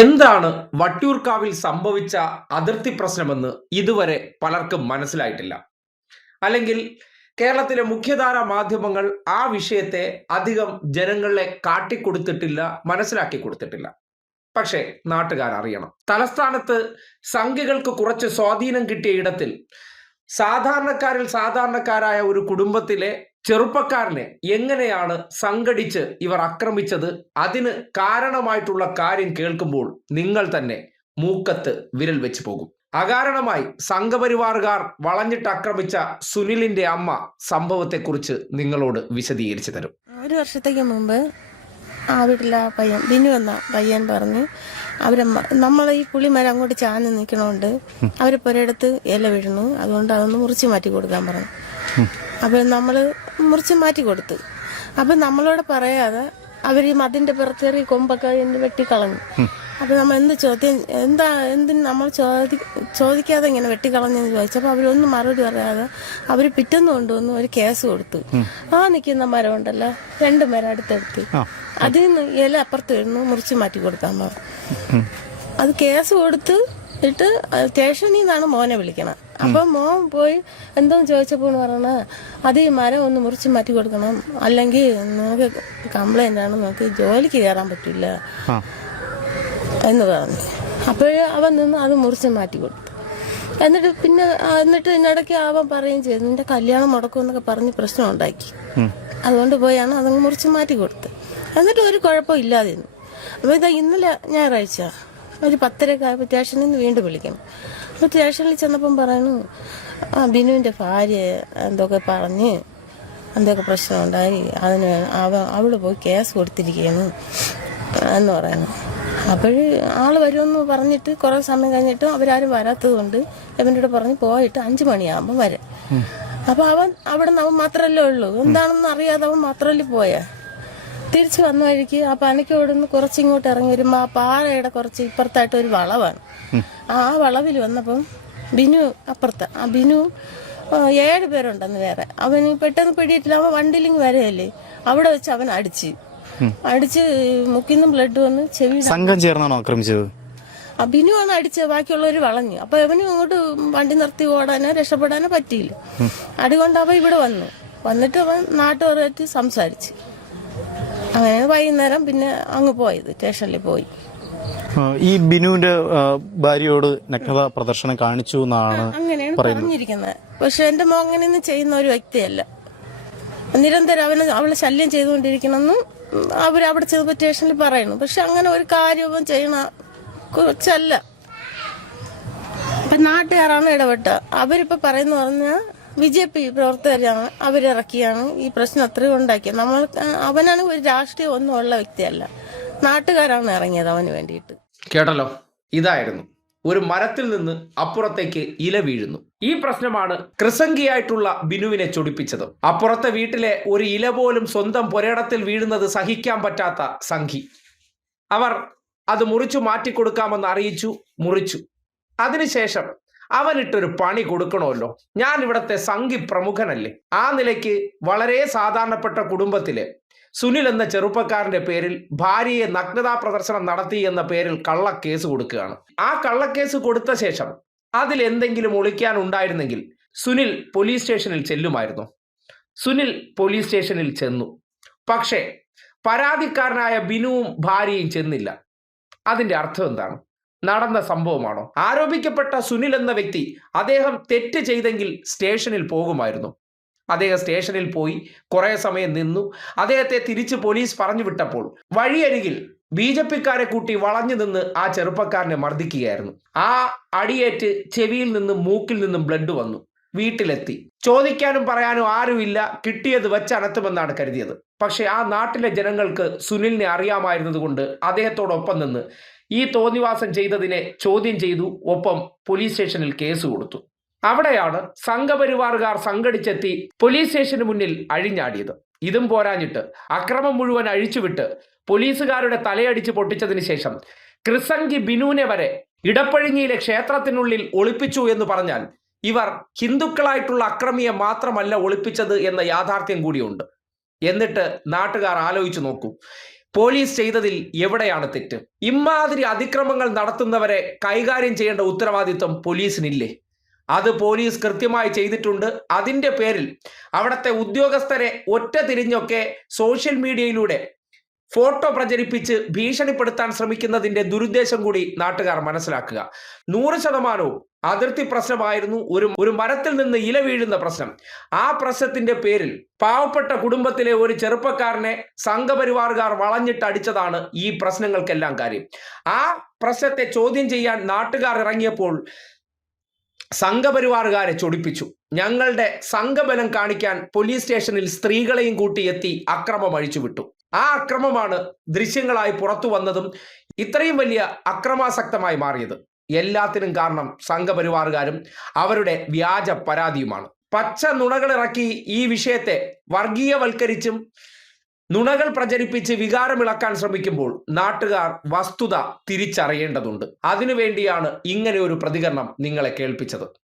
എന്താണ് വട്ടിയൂർക്കാവിൽ സംഭവിച്ച അതിർത്തി പ്രശ്നമെന്ന് ഇതുവരെ പലർക്കും മനസ്സിലായിട്ടില്ല. അല്ലെങ്കിൽ കേരളത്തിലെ മുഖ്യധാരാ മാധ്യമങ്ങൾ ആ വിഷയത്തെ അധികം ജനങ്ങളെ കാട്ടിക്കൊടുത്തിട്ടില്ല, മനസ്സിലാക്കി കൊടുത്തിട്ടില്ല. പക്ഷേ നാട്ടുകാരറിയണം. തലസ്ഥാനത്ത് സംഘികൾക്ക് കുറച്ച് സ്വാധീനം കിട്ടിയ ഇടത്തിൽ സാധാരണക്കാരിൽ സാധാരണക്കാരായ ഒരു കുടുംബത്തിലെ ചെറുപ്പക്കാരനെ എങ്ങനെയാണ് സംഘടിച്ച് ഇവർ ആക്രമിച്ചത്, അതിന് കാരണമായിട്ടുള്ള കാര്യം കേൾക്കുമ്പോൾ നിങ്ങൾ തന്നെ മൂക്കത്ത് വിരൽ വെച്ച് പോകും. അകാരണമായി സംഘപരിവാറുകാർ വളഞ്ഞിട്ട് ആക്രമിച്ച സുനിലിന്റെ അമ്മ സംഭവത്തെക്കുറിച്ച് നിങ്ങളോട് വിശദീകരിച്ചു തരും. ഒരു വർഷത്തേക്ക് മുമ്പ് ആ വീട്ടിലെ പയ്യൻ ബിനു എന്ന പയ്യൻ പറഞ്ഞ് അവരെ നമ്മളെ ഈ പുളിമരം അങ്ങോട്ട് ചാഞ്ഞ് നിൽക്കണോണ്ട് അവർ പുരയിടത്ത് ഇല വീഴുന്നു, അതുകൊണ്ട് അതൊന്ന് മുറിച്ച് മാറ്റി കൊടുക്കാൻ പറഞ്ഞു. അപ്പം നമ്മൾ മുറിച്ച് മാറ്റി കൊടുത്തു. അപ്പം നമ്മളോട് പറയാതെ അവർ ഈ മതിൻ്റെ പുറത്തേറി കൊമ്പൊക്കെ വെട്ടിക്കളഞ്ഞു. അപ്പം നമ്മൾ എന്തിന് നമ്മൾ ചോദിക്കാതെ ഇങ്ങനെ വെട്ടിക്കളഞ്ഞെന്ന് ചോദിച്ചപ്പോൾ അവരൊന്നും മറുപടി പറയാതെ അവർ പിറ്റേന്ന് കൊണ്ടുവന്ന് ഒരു കേസ് കൊടുത്തു. നിൽക്കുന്ന മരം ഉണ്ടല്ലോ, 2 മരം അടുത്തെടുത്ത് അതിൽ നിന്ന് ഇല അപ്പുറത്ത് വീഴുന്നു, മുറിച്ച് മാറ്റി കൊടുക്കാൻ പറഞ്ഞു. അത് കേസ് കൊടുത്ത് ഇട്ട് സ്റ്റേഷനിൽ നിന്നാണ് മോനെ വിളിക്കണം. അപ്പം മോൻ പോയി എന്തോന്ന് ചോദിച്ചപ്പോൾ പറഞ്ഞ അത് ഈ മരം ഒന്ന് മുറിച്ച് മാറ്റി കൊടുക്കണം, അല്ലെങ്കിൽ നിങ്ങൾക്ക് കംപ്ലൈൻ്റ് ആണ്, നിങ്ങൾക്ക് ജോലിക്ക് കയറാൻ പറ്റില്ല എന്ന് പറഞ്ഞു. അപ്പോഴേ അവൻ നിന്ന് അത് മുറിച്ച് മാറ്റി കൊടുത്തു. എന്നിട്ട് ഇതിനിടയ്ക്ക് അവൻ പറയുകയും ചെയ്തു, നിന്റെ കല്യാണം മുടക്കുമെന്നൊക്കെ പറഞ്ഞ് പ്രശ്നം ഉണ്ടാക്കി. അതുകൊണ്ട് പോയാണ് അതങ്ങ് മുറിച്ച് മാറ്റി കൊടുത്തത്. എന്നിട്ട് ഒരു കുഴപ്പം ഇല്ലാതിരുന്നു. അപ്പോൾ ഇന്നലെ ഞായറാഴ്ച ഒരു 10:30 ആയപ്പോൾ സ്റ്റേഷനിൽ നിന്ന് വീണ്ടും വിളിക്കണം. അപ്പോൾ സ്റ്റേഷനിൽ ചെന്നപ്പം പറയുന്നു, ബിനുവിൻ്റെ ഭാര്യ എന്തൊക്കെ പറഞ്ഞ് എന്തൊക്കെ പ്രശ്നം ഉണ്ടായി, അതിന് അവൾ പോയി കേസ് കൊടുത്തിരിക്കുകയാണ് എന്ന് പറയുന്നു. അപ്പോൾ ആൾ വരുമെന്ന് പറഞ്ഞിട്ട് കുറേ സമയം കഴിഞ്ഞിട്ട് അവരാരും വരാത്തത് കൊണ്ട് ഇവൻ്റെ പറഞ്ഞ് പോയിട്ട് 5 മണിയാകുമ്പോൾ വരാം. അപ്പോൾ അവിടെ നിന്ന് അവൻ മാത്രമല്ലേ ഉള്ളൂ, എന്താണെന്ന് അറിയാതെ അവൻ മാത്രമല്ലേ പോയാ. തിരിച്ച് വന്ന വഴിക്ക് ആ പനക്കോടുന്ന് കുറച്ചിങ്ങോട്ട് ഇറങ്ങി വരുമ്പോൾ ആ പാറയുടെ കുറച്ച് ഇപ്പുറത്തായിട്ട് ഒരു വളവാണ്. ആ വളവിൽ വന്നപ്പം ബിനു അപ്പുറത്ത്, ആ ബിനു 7 പേരുണ്ടെന്ന് വേറെ. അവന് പെട്ടെന്ന് പിടിയിട്ടില്ല, അവൻ വണ്ടിയിലിങ് വരെയല്ലേ, അവിടെ വെച്ച് അവൻ അടിച്ച് മുക്കിന്നും ബ്ലഡ് വന്ന് ചെവി. സംഘം ചേർന്നാണോ ആക്രമിച്ചത്? ആ ബിനു ആണ് അടിച്ചത്, ബാക്കിയുള്ളവർ വളഞ്ഞു. അപ്പൊ അവനും അങ്ങോട്ട് വണ്ടി നിർത്തി ഓടാനോ രക്ഷപ്പെടാനോ പറ്റിയില്ല. അതുകൊണ്ട് അവൻ ഇവിടെ വന്നിട്ട് അവൻ നാട്ടുകാരായിട്ട് സംസാരിച്ച് അങ്ങനെ വൈകുന്നേരം പിന്നെ അങ്ങ് പോയത്, സ്റ്റേഷനിൽ പോയി. ഈ ബിനുവിന്റെ ഭാര്യയോട് നഗ്നത പ്രദർശനം കാണിച്ചു എന്നാണ് അങ്ങനെയാണ് പറഞ്ഞിരിക്കുന്നത്. പക്ഷെ എന്റെ മോൻ അങ്ങനെയൊന്നും ചെയ്യുന്ന ഒരു വ്യക്തിയല്ല. നിരന്തരം അവളെ ശല്യം ചെയ്തുകൊണ്ടിരിക്കണമെന്നും അവരവിടെ ചെന്നപ്പോൾ സ്റ്റേഷനിൽ പറയുന്നു. പക്ഷെ അങ്ങനെ ഒരു കാര്യവും ചെയ്യണ കുറച്ചല്ല. അപ്പം നാട്ടുകാരാണ് ഇടപെട്ട. അവരിപ്പോൾ പറയുന്നു പറഞ്ഞാൽ BJP പ്രവർത്തകരാണ് അവരിറക്കിയാണ് ഈ പ്രശ്നം അത്രയും ഉണ്ടാക്കിയത്. അവനാണ് ഒരു രാഷ്ട്രീയം ഒന്നും ഉള്ള വ്യക്തിയല്ല, നാട്ടുകാരാണ് ഇറങ്ങിയത് അവന് വേണ്ടിയിട്ട്. കേട്ടല്ലോ, ഇതായിരുന്നു ഒരു മരത്തിൽ നിന്ന് അപ്പുറത്തേക്ക് ഇല വീഴുന്നു. ഈ പ്രശ്നമാണ് കൃസംഗിയായിട്ടുള്ള ബിനുവിനെ ചൊടിപ്പിച്ചത്. അപ്പുറത്തെ വീട്ടിലെ ഒരു ഇല പോലും സ്വന്തം പുരയിടത്തിൽ വീഴുന്നത് സഹിക്കാൻ പറ്റാത്ത സംഘി. അവർ അത് മുറിച്ചു മാറ്റിക്കൊടുക്കാമെന്ന് അറിയിച്ചു, മുറിച്ചു. അതിനുശേഷം അവനിട്ടൊരു പണി കൊടുക്കണമല്ലോ. ഞാൻ ഇവിടത്തെ സംഘി പ്രമുഖനല്ലേ. ആ നിലയ്ക്ക് വളരെ സാധാരണപ്പെട്ട കുടുംബത്തിലെ സുനിൽ എന്ന ചെറുപ്പക്കാരന്റെ പേരിൽ ഭാര്യയെ നഗ്നതാ പ്രദർശനം നടത്തി എന്ന പേരിൽ കള്ളക്കേസ് കൊടുക്കുകയാണ്. ആ കള്ളക്കേസ് കൊടുത്ത ശേഷം അതിൽ എന്തെങ്കിലും ഒളിക്കാൻ ഉണ്ടായിരുന്നെങ്കിൽ സുനിൽ പോലീസ് സ്റ്റേഷനിൽ ചെല്ലുമായിരുന്നു. സുനിൽ പോലീസ് സ്റ്റേഷനിൽ ചെന്നു. പക്ഷേ പരാതിക്കാരനായ ബിനുവും ഭാര്യയും ചെന്നില്ല. അതിന്റെ അർത്ഥം എന്താണ്? നടന്ന സംഭവമാണോ? ആരോപിക്കപ്പെട്ട സുനിൽ എന്ന വ്യക്തി അദ്ദേഹം തെറ്റ് ചെയ്തെങ്കിൽ സ്റ്റേഷനിൽ പോകുമായിരുന്നു. അദ്ദേഹം സ്റ്റേഷനിൽ പോയി കുറെ സമയം നിന്നു. അദ്ദേഹത്തെ തിരിച്ച് പോലീസ് പറഞ്ഞു വിട്ടപ്പോൾ വഴിയരികിൽ BJPക്കാരെ കൂട്ടി വളഞ്ഞു നിന്ന് ആ ചെറുപ്പക്കാരനെ മർദ്ദിക്കുകയായിരുന്നു. ആ അടിയേറ്റ് ചെവിയിൽ നിന്നും മൂക്കിൽ നിന്നും ബ്ലഡ് വന്നു. വീട്ടിലെത്തി. ചോദിക്കാനും പറയാനും ആരുമില്ല, കിട്ടിയത് വെച്ച് അനത്തുമെന്നാണ് കരുതിയത്. പക്ഷെ ആ നാട്ടിലെ ജനങ്ങൾക്ക് സുനിലിനെ അറിയാമായിരുന്നത് കൊണ്ട് അദ്ദേഹത്തോടൊപ്പം നിന്ന് ഈ തോന്നിവാസം ചെയ്തതിനെ ചോദ്യം ചെയ്തു. ഒപ്പം പോലീസ് സ്റ്റേഷനിൽ കേസ് കൊടുത്തു. അവിടെയാണ് സംഘപരിവാറുകാർ സംഘടിച്ചെത്തി പോലീസ് സ്റ്റേഷന് മുന്നിൽ അഴിഞ്ഞാടിയത്. ഇതും പോരാഞ്ഞിട്ട് അക്രമം മുഴുവൻ അഴിച്ചുവിട്ട് പോലീസുകാരുടെ തലയടിച്ച് പൊട്ടിച്ചതിന് ശേഷം കൃസംഗി ബിനുവിനെ വരെ ഇടപ്പഴിഞ്ഞിയിലെ ക്ഷേത്രത്തിനുള്ളിൽ ഒളിപ്പിച്ചു എന്ന് പറഞ്ഞാൽ ഇവർ ഹിന്ദുക്കളായിട്ടുള്ള അക്രമിയെ മാത്രമല്ല ഒളിപ്പിച്ചത് എന്ന യാഥാർത്ഥ്യം കൂടിയുണ്ട്. എന്നിട്ട് നാട്ടുകാർ ആലോചിച്ചു നോക്കൂ, പോലീസ് ചെയ്തതിൽ എവിടെയാണ് തെറ്റ്? ഇമാതിരി അതിക്രമങ്ങൾ നടത്തുന്നവരെ കൈകാര്യം ചെയ്യേണ്ട ഉത്തരവാദിത്വം പോലീസിനില്ലേ? അത് പോലീസ് കൃത്യമായി ചെയ്തിട്ടുണ്ട്. അതിന്റെ പേരിൽ അവിടുത്തെ ഉദ്യോഗസ്ഥരെ ഒറ്റ തിരിഞ്ഞൊക്കെ സോഷ്യൽ മീഡിയയിലൂടെ ഫോട്ടോ പ്രചരിപ്പിച്ച് ഭീഷണിപ്പെടുത്താൻ ശ്രമിക്കുന്നതിന്റെ ദുരുദ്ദേശം കൂടി നാട്ടുകാർ മനസ്സിലാക്കുക. 100% അതിർത്തി പ്രശ്നമായിരുന്നു. ഒരു മരത്തിൽ നിന്ന് ഇല വീഴുന്ന പ്രശ്നം. ആ പ്രശ്നത്തിന്റെ പേരിൽ പാവപ്പെട്ട കുടുംബത്തിലെ ഒരു ചെറുപ്പക്കാരനെ സംഘപരിവാറുകാർ വളഞ്ഞിട്ട് അടിച്ചതാണ് ഈ പ്രശ്നങ്ങൾക്കെല്ലാം കാര്യം. ആ പ്രശ്നത്തെ ചോദ്യം ചെയ്യാൻ നാട്ടുകാർ ഇറങ്ങിയപ്പോൾ സംഘപരിവാറുകാരെ ചൊടിപ്പിച്ചു. ഞങ്ങളുടെ സംഘബലം കാണിക്കാൻ പോലീസ് സ്റ്റേഷനിൽ സ്ത്രീകളെയും കൂട്ടി എത്തി അക്രമം അഴിച്ചുവിട്ടു. ആ അക്രമമാണ് ദൃശ്യങ്ങളായി പുറത്തു വന്നതും ഇത്രയും വലിയ അക്രമാസക്തമായി മാറിയത്. എല്ലാത്തിനും കാരണം സംഘപരിവാറുകാരും അവരുടെ വ്യാജ പരാതിയുമാണ്. പച്ച നുണകളിറക്കി ഈ വിഷയത്തെ വർഗീയവൽക്കരിച്ചും നുണകൾ പ്രചരിപ്പിച്ച് വികാരമിളക്കാൻ ശ്രമിക്കുമ്പോൾ നാട്ടുകാർ വസ്തുത തിരിച്ചറിയേണ്ടതുണ്ട്. അതിനുവേണ്ടിയാണ് ഇങ്ങനെ ഒരു പ്രതികരണം നിങ്ങളെ കേൾപ്പിച്ചത്.